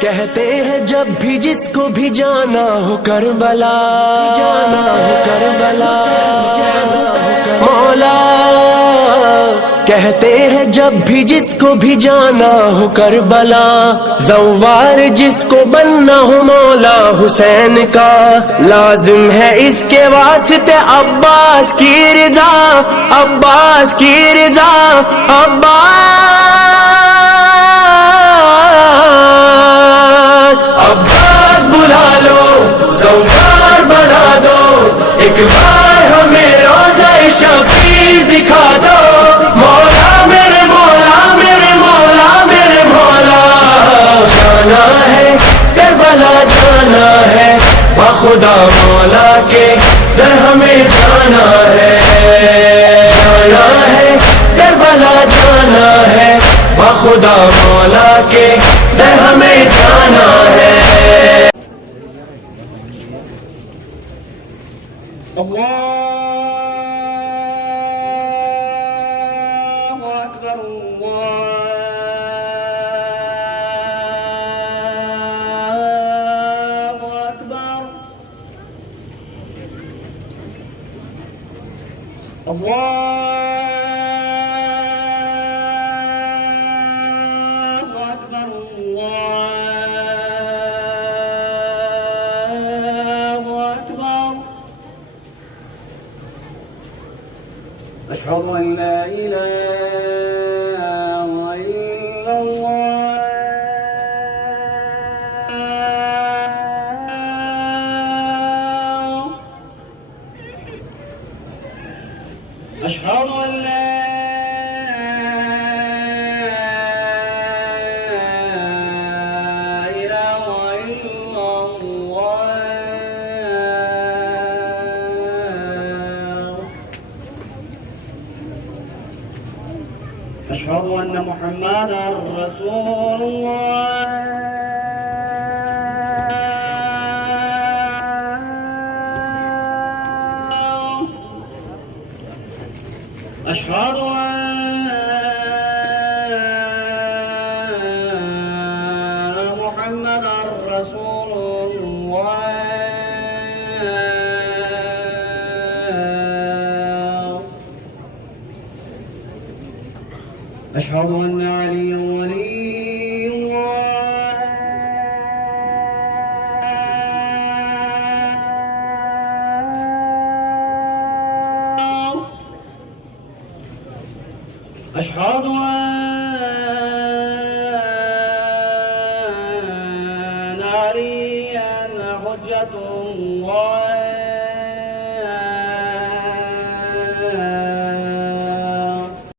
کہتے ہیں جب بھی جس کو بھی جانا ہو کربلا، جانا ہو کربلا مولا، کہتے ہیں جب بھی جس کو بھی جانا ہو کربلا، زوار جس کو بننا ہو مولا حسین کا، لازم ہے اس کے واسطے عباس کی رضا، عباس کی رضا، عباس بلا لو، زوار بنا دو، ایک بار ہمیں روضہ شبیر دکھا دو، مولا میرے مولا میرے مولا میرے مولا، جانا ہے کربلا جانا ہے، بخدا مولا کے در ہمیں جانا ہے، جانا ہے کربلا جانا ہے، بخدا مولا کے در ہمیں جانا ہے۔ اللہ اکبر، اللہ اکبر، اللہ اکبر، اللہ اکبر، أشهد أن لا إله إلا الله، أشهد أن لا إله إلا الله، أشهد أن محمدًا رسول الله، أشهد أن محمدًا رسول الله، أشهد أن عليا ولي الله، أشهد أن عليا حجة الله،